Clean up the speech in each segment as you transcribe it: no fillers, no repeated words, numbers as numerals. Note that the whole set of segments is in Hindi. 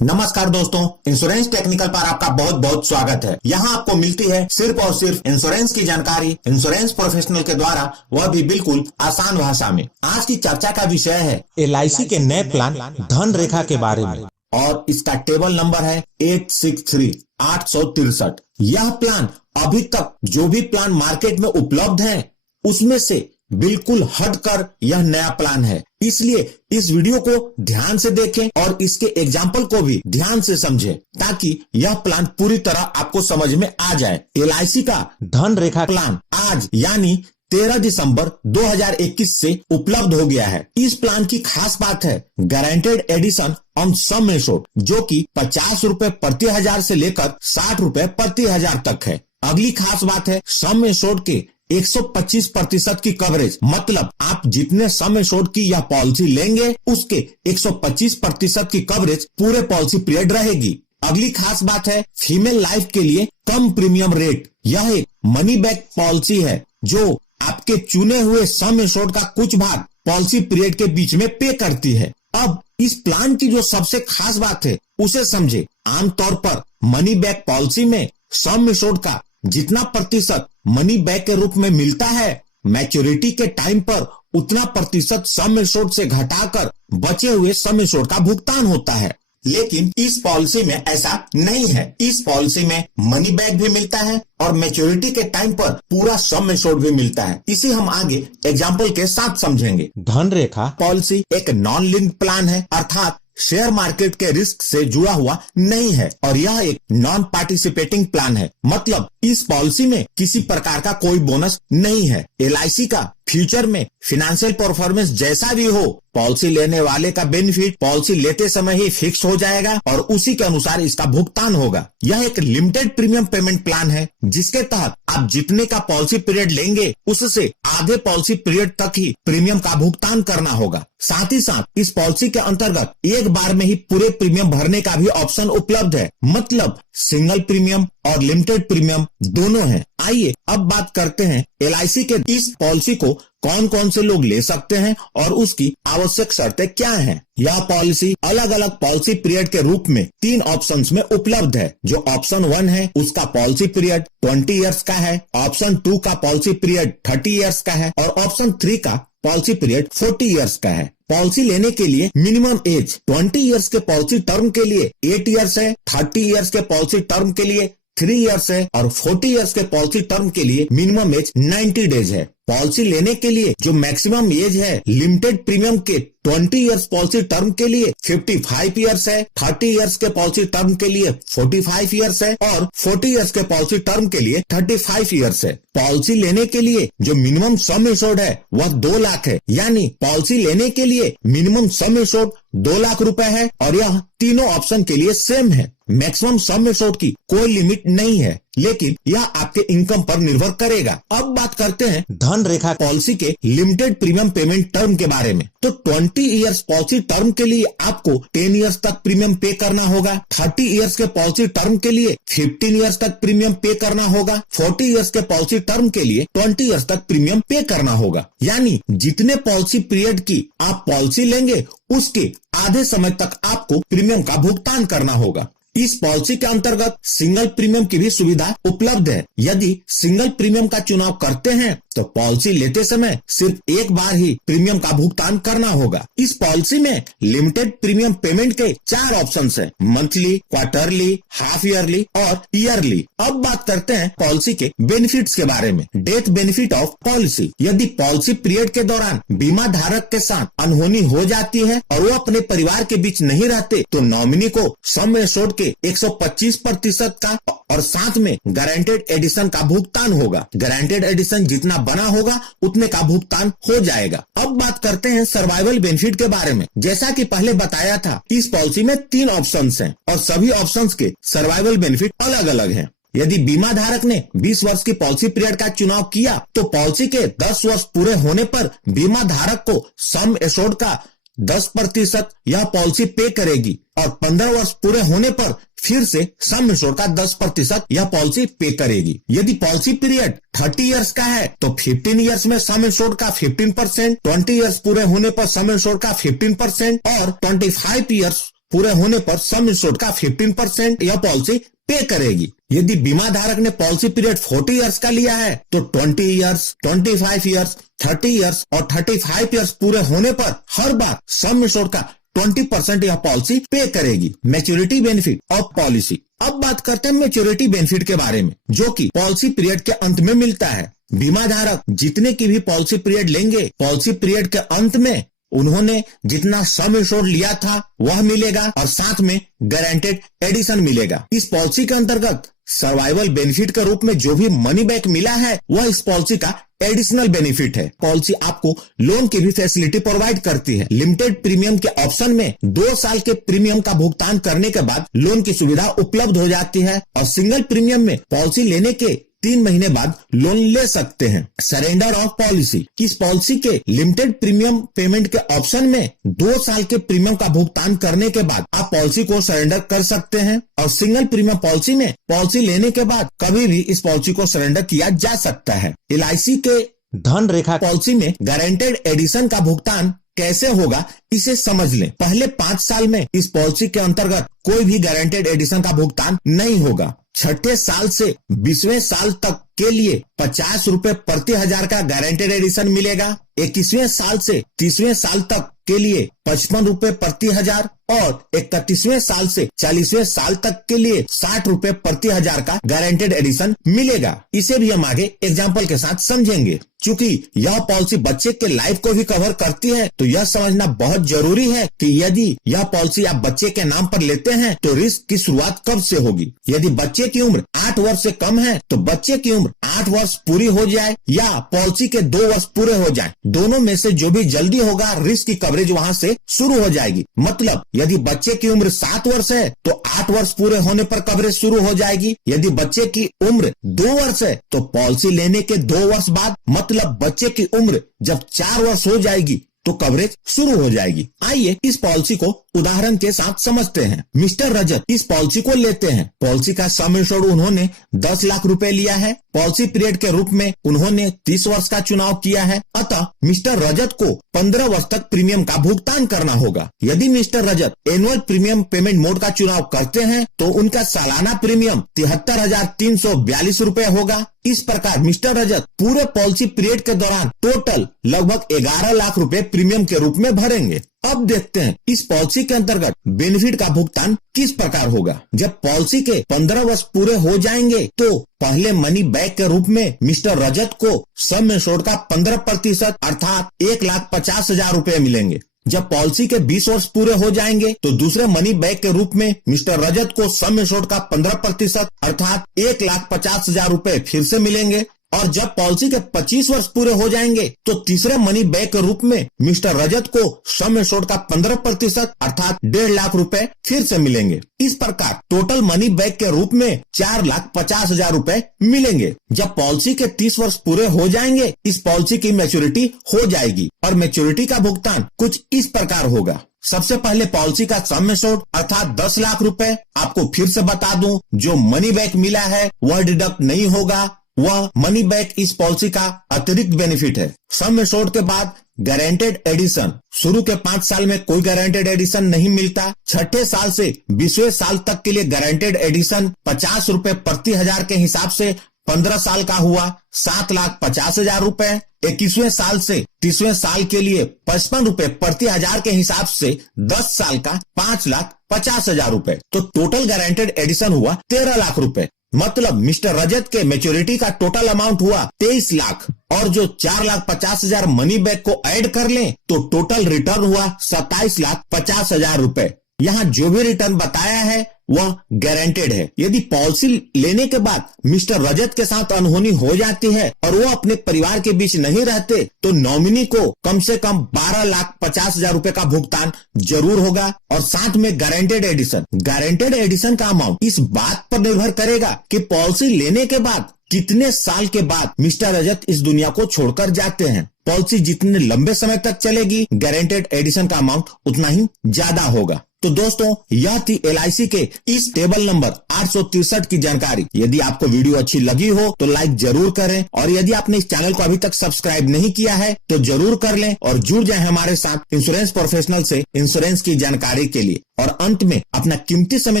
नमस्कार दोस्तों, इंश्योरेंस टेक्निकल पर आपका बहुत बहुत स्वागत है। यहाँ आपको मिलती है सिर्फ और सिर्फ इंश्योरेंस की जानकारी इंश्योरेंस प्रोफेशनल के द्वारा, वह भी बिल्कुल आसान भाषा में। आज की चर्चा का विषय है LIC के नए प्लान धन रेखा के बारे में और इसका टेबल नंबर है 863। यह प्लान अभी तक जो भी प्लान मार्केट में उपलब्ध हैं उसमें से बिल्कुल हटकर यह नया प्लान है। इसलिए इस वीडियो को ध्यान से देखें और इसके एग्जाम्पल को भी ध्यान से समझें ताकि यह प्लान पूरी तरह आपको समझ में आ जाए। LIC का धन रेखा प्लान आज यानी 13 दिसंबर 2021 से उपलब्ध हो गया है। इस प्लान की खास बात है guaranteed addition on sum assured, जो कि 50 रुपए प्रति हजार से लेकर 60 रुपए प्रति हजार तक है। अगली खास बात है सम एश्योर्ड के 125% की कवरेज, मतलब आप जितने सम एश्योर्ड की यह पॉलिसी लेंगे उसके 125% की कवरेज पूरे पॉलिसी पीरियड रहेगी। अगली खास बात है फीमेल लाइफ के लिए कम प्रीमियम रेट। यह एक मनी बैक पॉलिसी है जो आपके चुने हुए सम एश्योर्ड का कुछ भाग पॉलिसी पीरियड के बीच में पे करती है। अब इस प्लान की जो सबसे खास बात है उसे समझे। आमतौर पर मनी बैक पॉलिसी में सम एश्योर्ड का जितना प्रतिशत मनी बैक के रूप में मिलता है, मैच्योरिटी के टाइम पर उतना प्रतिशत सम एश्योर्ड से घटाकर बचे हुए सम एश्योर्ड का भुगतान होता है। लेकिन इस पॉलिसी में ऐसा नहीं है। इस पॉलिसी में मनी बैक भी मिलता है और मैच्योरिटी के टाइम पर पूरा सम एश्योर्ड भी मिलता है। इसे हम आगे एग्जाम्पल के साथ समझेंगे। धन रेखा पॉलिसी एक नॉन लिंक्ड प्लान है, अर्थात शेयर मार्केट के रिस्क से जुड़ा हुआ नहीं है और यह एक नॉन पार्टिसिपेटिंग प्लान है, मतलब इस पॉलिसी में किसी प्रकार का कोई बोनस नहीं है। LIC का फ्यूचर में फिनेंशियल परफॉर्मेंस जैसा भी हो, पॉलिसी लेने वाले का बेनिफिट पॉलिसी लेते समय ही फिक्स हो जाएगा और उसी के अनुसार इसका भुगतान होगा। यह एक लिमिटेड प्रीमियम पेमेंट प्लान है जिसके तहत आप जितने का पॉलिसी पीरियड लेंगे उससे आधे पॉलिसी पीरियड तक ही प्रीमियम का भुगतान करना होगा। साथ ही साथ इस पॉलिसी के अंतर्गत एक बार में ही पूरे प्रीमियम भरने का भी ऑप्शन उपलब्ध है, मतलब सिंगल प्रीमियम और लिमिटेड प्रीमियम दोनों हैं। आइए अब बात करते हैं LIC के इस पॉलिसी को कौन कौन से लोग ले सकते हैं और उसकी आवश्यक शर्तें क्या हैं। यह पॉलिसी अलग अलग पॉलिसी पीरियड के रूप में 3 ऑप्शंस में उपलब्ध है। जो ऑप्शन 1 है उसका पॉलिसी पीरियड 20 इयर्स का है, ऑप्शन 2 का पॉलिसी पीरियड 30 इयर्स का है और ऑप्शन 3 का पॉलिसी पीरियड 40 इयर्स का है। पॉलिसी लेने के लिए मिनिमम एज 20 इयर्स के पॉलिसी टर्म के लिए 8 इयर्स है, 30 इयर्स के पॉलिसी टर्म के लिए 3 इयर्स है और 40 इयर्स के पॉलिसी टर्म के लिए मिनिमम एज 90 डेज है। पॉलिसी लेने के लिए जो मैक्सिमम एज है लिमिटेड प्रीमियम के 20 इयर्स पॉलिसी टर्म के लिए 55 इयर्स है, 30 इयर्स के पॉलिसी टर्म के लिए 45 इयर्स है और 40 इयर्स के पॉलिसी टर्म के लिए 35 इयर्स है। पॉलिसी लेने के लिए जो मिनिमम सम एश्योर्ड है वह 2 लाख है, यानी पॉलिसी लेने के लिए मिनिमम सम एश्योर्ड 2 लाख रुपए है और यह तीनों ऑप्शन के लिए सेम है। मैक्सिमम सम एश्योर्ड की कोई लिमिट नहीं है, लेकिन यह आपके इनकम पर निर्भर करेगा। अब बात करते हैं धन रेखा पॉलिसी के लिमिटेड प्रीमियम पेमेंट टर्म के बारे में। तो 20 इयर्स पॉलिसी टर्म के लिए आपको 10 इयर्स तक प्रीमियम पे करना होगा, 30 इयर्स के पॉलिसी टर्म के लिए 15 इयर्स तक प्रीमियम पे करना होगा, 40 इयर्स के पॉलिसी टर्म के लिए 20 इयर्स तक प्रीमियम पे करना होगा। यानी जितने पॉलिसी पीरियड की आप पॉलिसी लेंगे उसके आधे समय तक आपको प्रीमियम का भुगतान करना होगा। इस पॉलिसी के अंतर्गत सिंगल प्रीमियम की भी सुविधा उपलब्ध है। यदि सिंगल प्रीमियम का चुनाव करते हैं तो पॉलिसी लेते समय सिर्फ एक बार ही प्रीमियम का भुगतान करना होगा। इस पॉलिसी में लिमिटेड प्रीमियम पेमेंट के 4 ऑप्शन हैं, मंथली, क्वार्टरली, हाफ ईयरली और ईयरली। अब बात करते हैं पॉलिसी के बेनिफिट्स के बारे में। Death benefit of policy. यदि पॉलिसी पीरियड के दौरान बीमा धारक के साथ अनहोनी हो जाती है और वो अपने परिवार के बीच नहीं रहते तो नॉमिनी को सम एश्योर्ड के 125% का और साथ में गारंटेड एडिशन का भुगतान होगा। गारंटेड एडिशन जितना बना होगा उतने का भुगतान हो जाएगा। अब बात करते हैं सर्वाइवल बेनिफिट के बारे में। जैसा कि पहले बताया था, इस पॉलिसी में 3 ऑप्शंस हैं और सभी ऑप्शंस के सर्वाइवल बेनिफिट अलग अलग हैं। यदि बीमा धारक ने 20 वर्ष की पॉलिसी पीरियड का चुनाव किया तो पॉलिसी के 10 वर्ष पूरे होने पर बीमा धारक को सम एश्योर्ड का 10% यह पॉलिसी पे करेगी और 15 वर्ष पूरे होने पर फिर से सम एश्योर्ड का 10% यह पॉलिसी पे करेगी। यदि पॉलिसी पीरियड 30 इयर्स का है तो 15 इयर्स में सम एश्योर्ड का 15%, 20 इयर्स पूरे होने पर सम एश्योर्ड का 15% और 25 इयर्स पूरे होने पर सम इंश्योर्ड का 15% यह पॉलिसी पे करेगी। यदि बीमा धारक ने पॉलिसी पीरियड 40 इयर्स का लिया है तो 20 इयर्स, 25 इयर्स, 30 इयर्स और 35 इयर्स पूरे होने पर हर बार सम इंश्योर्ड का 20% यह पॉलिसी पे करेगी। Maturity benefit of policy. अब बात करते हैं मैच्योरिटी बेनिफिट के बारे में, जो कि पॉलिसी पीरियड के अंत में मिलता है। बीमा धारक जितने की भी पॉलिसी पीरियड लेंगे, पॉलिसी पीरियड के अंत में उन्होंने जितना सम इंश्योर्ड लिया था वह मिलेगा और साथ में गारंटेड एडिशन मिलेगा। इस पॉलिसी के अंतर्गत सर्वाइवल बेनिफिट के रूप में जो भी मनी बैक मिला है वह इस पॉलिसी का एडिशनल बेनिफिट है। पॉलिसी आपको लोन की भी फैसिलिटी प्रोवाइड करती है। लिमिटेड प्रीमियम के ऑप्शन में 2 साल के प्रीमियम का भुगतान करने के बाद लोन की सुविधा उपलब्ध हो जाती है और सिंगल प्रीमियम में पॉलिसी लेने के 3 महीने बाद लोन ले सकते हैं। Surrender of policy. इस पॉलिसी के लिमिटेड प्रीमियम पेमेंट के ऑप्शन में 2 साल के प्रीमियम का भुगतान करने के बाद आप पॉलिसी को सरेंडर कर सकते हैं और सिंगल प्रीमियम पॉलिसी में पॉलिसी लेने के बाद कभी भी इस पॉलिसी को सरेंडर किया जा सकता है। LIC के धन रेखा पॉलिसी में गारंटेड एडिशन का भुगतान कैसे होगा इसे समझ लें। पहले 5 साल में इस पॉलिसी के अंतर्गत कोई भी गारंटेड एडिशन का भुगतान नहीं होगा। 6ठे साल से 20वें साल तक के लिए 50 रुपए प्रति हजार का गारंटेड एडिशन मिलेगा। 21वें साल से 30वें साल तक के लिए 55 रुपए प्रति हजार और 31वें साल से 40वें साल तक के लिए 60 रुपए प्रति हजार का गारंटेड एडिशन मिलेगा। इसे भी हम आगे एग्जाम्पल के साथ समझेंगे। चूंकि यह पॉलिसी बच्चे के लाइफ को भी कवर करती है तो यह समझना बहुत जरूरी है कि यदि यह पॉलिसी आप बच्चे के नाम पर लेते हैं तो रिस्क की शुरुआत कब से होगी। यदि बच्चे की उम्र 8 वर्ष से कम है तो बच्चे की उम्र 8 वर्ष पूरी हो जाए या पॉलिसी के 2 वर्ष पूरे हो जाए, दोनों में से जो भी जल्दी होगा रिस्क की कवरेज वहां से शुरू हो जाएगी। मतलब यदि बच्चे की उम्र 7 वर्ष है तो 8 वर्ष पूरे होने पर कवरेज शुरू हो जाएगी। यदि बच्चे की उम्र 2 वर्ष है तो पॉलिसी लेने के 2 वर्ष बाद, मतलब बच्चे की उम्र जब 4 वर्ष हो जाएगी तो कवरेज शुरू हो जाएगी। आइए इस पॉलिसी को उदाहरण के साथ समझते हैं। मिस्टर रजत इस पॉलिसी को लेते हैं। पॉलिसी का सम इंश्योर्ड उन्होंने 10 लाख रुपए लिया है। पॉलिसी पीरियड के रूप में उन्होंने 30 वर्ष का चुनाव किया है। अतः मिस्टर रजत को 15 वर्ष तक प्रीमियम का भुगतान करना होगा। यदि मिस्टर रजत एनुअल प्रीमियम पेमेंट मोड का चुनाव करते हैं तो उनका सालाना प्रीमियम 73,342 रुपए होगा। इस प्रकार मिस्टर रजत पूरे पॉलिसी पीरियड के दौरान टोटल लगभग 11 लाख रुपए प्रीमियम के रूप में भरेंगे। अब देखते हैं इस पॉलिसी के अंतर्गत बेनिफिट का भुगतान किस प्रकार होगा। जब पॉलिसी के 15 वर्ष पूरे हो जाएंगे तो पहले मनी बैक के रूप में मिस्टर रजत को सम इंश्योर्ड का 15% अर्थात 1,50,000 रुपए मिलेंगे। जब पॉलिसी के 20 वर्ष पूरे हो जाएंगे तो दूसरे मनी बैक के रूप में मिस्टर रजत को सम इंश्योर्ड का 15% अर्थात 1,50,000 रुपए फिर से मिलेंगे। और जब पॉलिसी के 25 वर्ष पूरे हो जाएंगे तो तीसरे मनी बैक के रूप में मिस्टर रजत को सम इंश्योर्ड का 15% अर्थात 1.5 लाख रुपए फिर से मिलेंगे। इस प्रकार टोटल मनी बैक के रूप में 4,50,000 रुपए मिलेंगे। जब पॉलिसी के 30 वर्ष पूरे हो जाएंगे इस पॉलिसी की मैच्योरिटी हो जाएगी और मैच्योरिटी का भुगतान कुछ इस प्रकार होगा। सबसे पहले पॉलिसी का सम इंश्योर्ड अर्थात 10 लाख रुपए। आपको फिर से बता दूं, जो मनी बैक मिला है वह डिडक्ट नहीं होगा, वह मनी बैक इस पॉलिसी का अतिरिक्त बेनिफिट है। सम इंश्योर्ड के बाद गारंटेड एडिशन। शुरू के 5 साल में कोई गारंटेड एडिशन नहीं मिलता। 6ठे साल से 20वें साल तक के लिए गारंटेड एडिशन 50 रुपए प्रति हजार के हिसाब से 15 साल का हुआ 7,50,000 रुपए। 21वें साल से 30वें साल के लिए 55 रुपए प्रति हजार के हिसाब से 10 साल का 5,50,000 रुपए। तो टोटल गारंटेड एडिशन हुआ 13 लाख रुपए। मतलब मिस्टर रजत के मैच्योरिटी का टोटल अमाउंट हुआ 23 लाख और जो 4,50,000 मनी बैक को ऐड कर लें तो टोटल रिटर्न हुआ 27,50,000 रुपए। यहाँ जो भी रिटर्न बताया है वह गारंटेड है। यदि पॉलिसी लेने के बाद मिस्टर रजत के साथ अनहोनी हो जाती है और वो अपने परिवार के बीच नहीं रहते तो नॉमिनी को कम से कम 12,50,000 रुपए का भुगतान जरूर होगा और साथ में गारंटेड एडिशन। गारंटेड एडिशन का अमाउंट इस बात पर निर्भर करेगा कि पॉलिसी लेने के बाद कितने साल के बाद मिस्टर रजत इस दुनिया को छोड़कर जाते हैं। पॉलिसी जितने लंबे समय तक चलेगी गारंटेड एडिशन का अमाउंट उतना ही ज्यादा होगा। तो दोस्तों यह थी LIC के इस टेबल नंबर 863 की जानकारी। यदि आपको वीडियो अच्छी लगी हो तो लाइक जरूर करें, और यदि आपने इस चैनल को अभी तक सब्सक्राइब नहीं किया है तो जरूर कर लें और जुड़ जाएं हमारे साथ इंश्योरेंस प्रोफेशनल से इंश्योरेंस की जानकारी के लिए। और अंत में अपना कीमती समय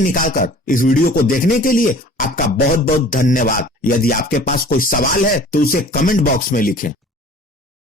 निकालकर इस वीडियो को देखने के लिए आपका बहुत बहुत धन्यवाद। यदि आपके पास कोई सवाल है तो उसे कमेंट बॉक्स में लिखें।